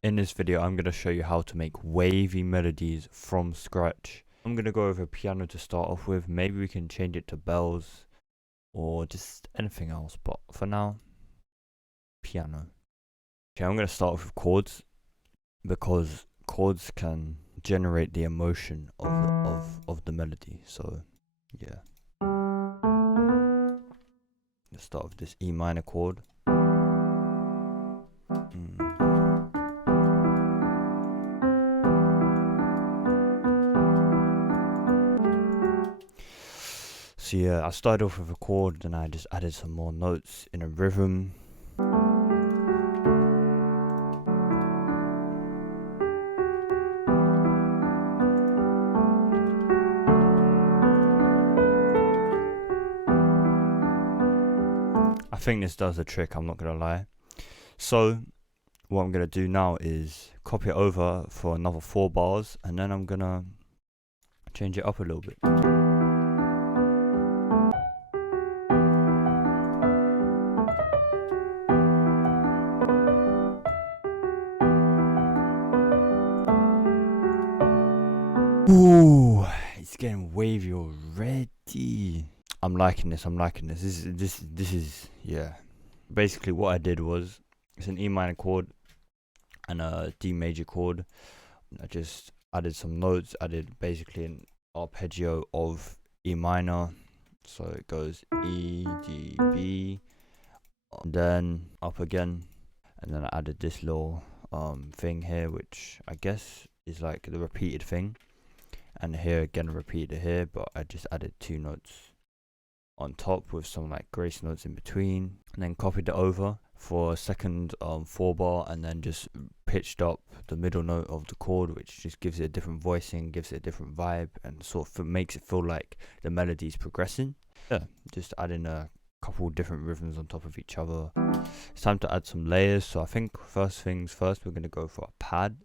In this video, I'm going to show you how to make wavy melodies from scratch. I'm going to go over piano to start off with. Maybe we can change it to bells or just anything else, but for now, piano. Okay, I'm going to start off with chords because chords can generate the emotion of the melody. So, yeah. Let's start with this E minor chord. So yeah, I started off with a chord, then I just added some more notes in a rhythm. I think this does the trick, I'm not gonna lie. So what I'm gonna do now is copy it over for another 4 bars, and then I'm gonna change it up a little bit. Ooh, it's getting wavy already. I'm liking this. This is yeah. Basically what I did was, it's an E minor chord and a D major chord. I just added some notes, added basically an arpeggio of E minor. So it goes E, D, B, and then up again. And then I added this little thing here, which I guess is like the repeated thing. And here again repeated here, but I just added 2 notes on top with some like grace notes in between, and then copied it over for a second 4 bar, and then just pitched up the middle note of the chord, which just gives it a different voicing, gives it a different vibe, and sort of makes it feel like the melody is progressing. Yeah, just adding a couple different rhythms on top of each other. It's time to add some layers, so I think first things first, we're going to go for a pad.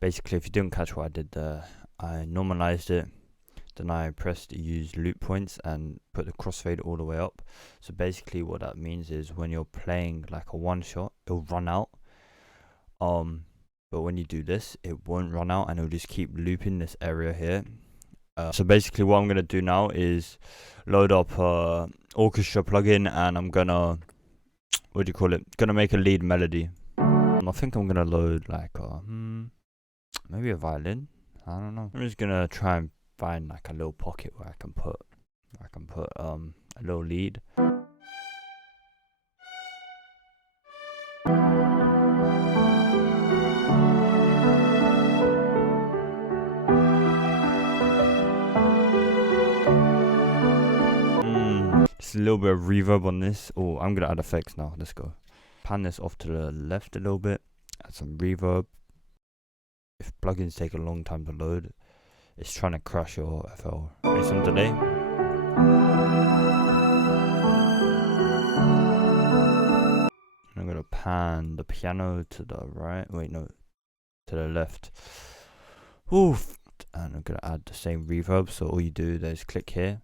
Basically, if you didn't catch what I did there, I normalized it, then I pressed use loop points and put the crossfade all the way up. So basically what that means is when you're playing like a one shot, it'll run out. But when you do this, it won't run out, and it'll just keep looping this area here. So basically what I'm going to do now is load up orchestra plugin, and I'm gonna, gonna make a lead melody. I think I'm gonna load like maybe a violin. I don't know. I'm just gonna try and find like a little pocket where I can put a little lead. Just a little bit of reverb on this. Oh, I'm gonna add effects now. Let's go. Pan this off to the left a little bit. Add some reverb. If plugins take a long time to load, it's trying to crash your FL. Maybe some delay. I'm gonna pan the piano to the right. Wait, no, to the left. Oof. And I'm gonna add the same reverb. So all you do is click here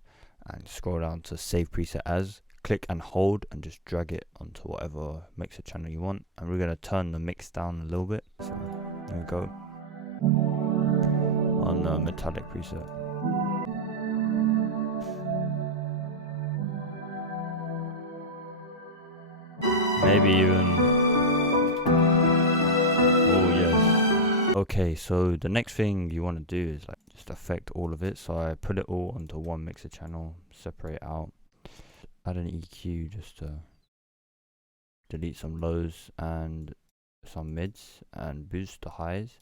and scroll down to save preset as. Click and hold and just drag it onto whatever mixer channel you want. And we're gonna turn the mix down a little bit. So there we go. On the metallic preset. Maybe even, oh yes. Okay, so the next thing you want to do is like just affect all of it. So I put it all onto one mixer channel, separate out, add an EQ just to delete some lows and some mids and boost the highs.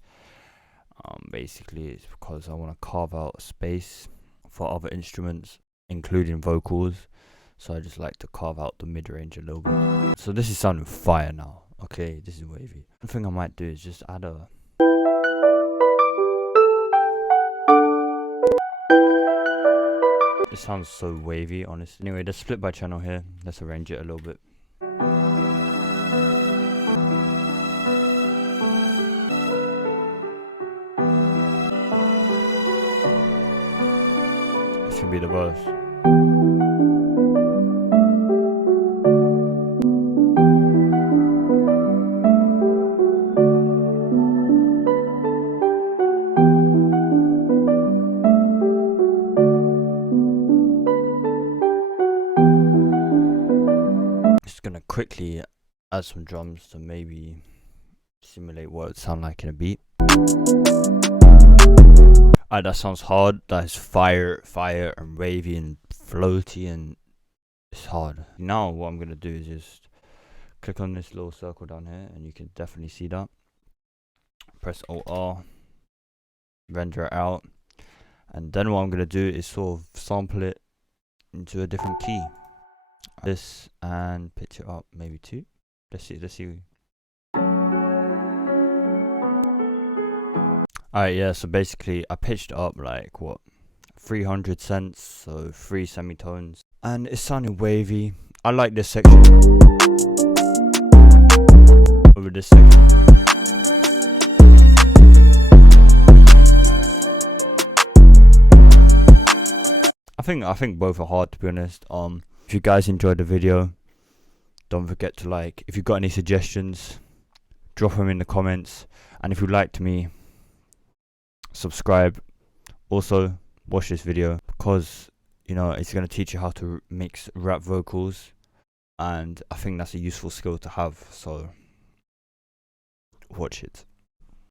Basically it's because I want to carve out space for other instruments, including vocals. So I just like to carve out the mid-range a little bit. So this is sounding fire now. Okay, this is wavy. One thing I might do is just add a... It sounds so wavy, honestly. Anyway, let's split by channel here. Let's arrange it a little bit. This can be the verse. Just gonna quickly add some drums to maybe simulate what it sounds like in a beat. That sounds hard. That is fire and wavy and floaty, and it's hard. Now what I'm gonna do is just click on this little circle down here, and you can definitely see that. Press Alt-R, render it out, and then what I'm gonna do is sort of sample it into a different key. This, and pitch it up maybe 2. Let's see. Alright, yeah, so basically I pitched it up like what, 300 cents, so 3 semitones, and it's sounding wavy. I like this section over this section. I think both are hard, to be honest. If you guys enjoyed the video, don't forget to like. If you've got any suggestions, drop them in the comments, and if you liked me, subscribe. Also watch this video, because you know it's going to teach you how to mix rap vocals, and I think that's a useful skill to have, so watch it.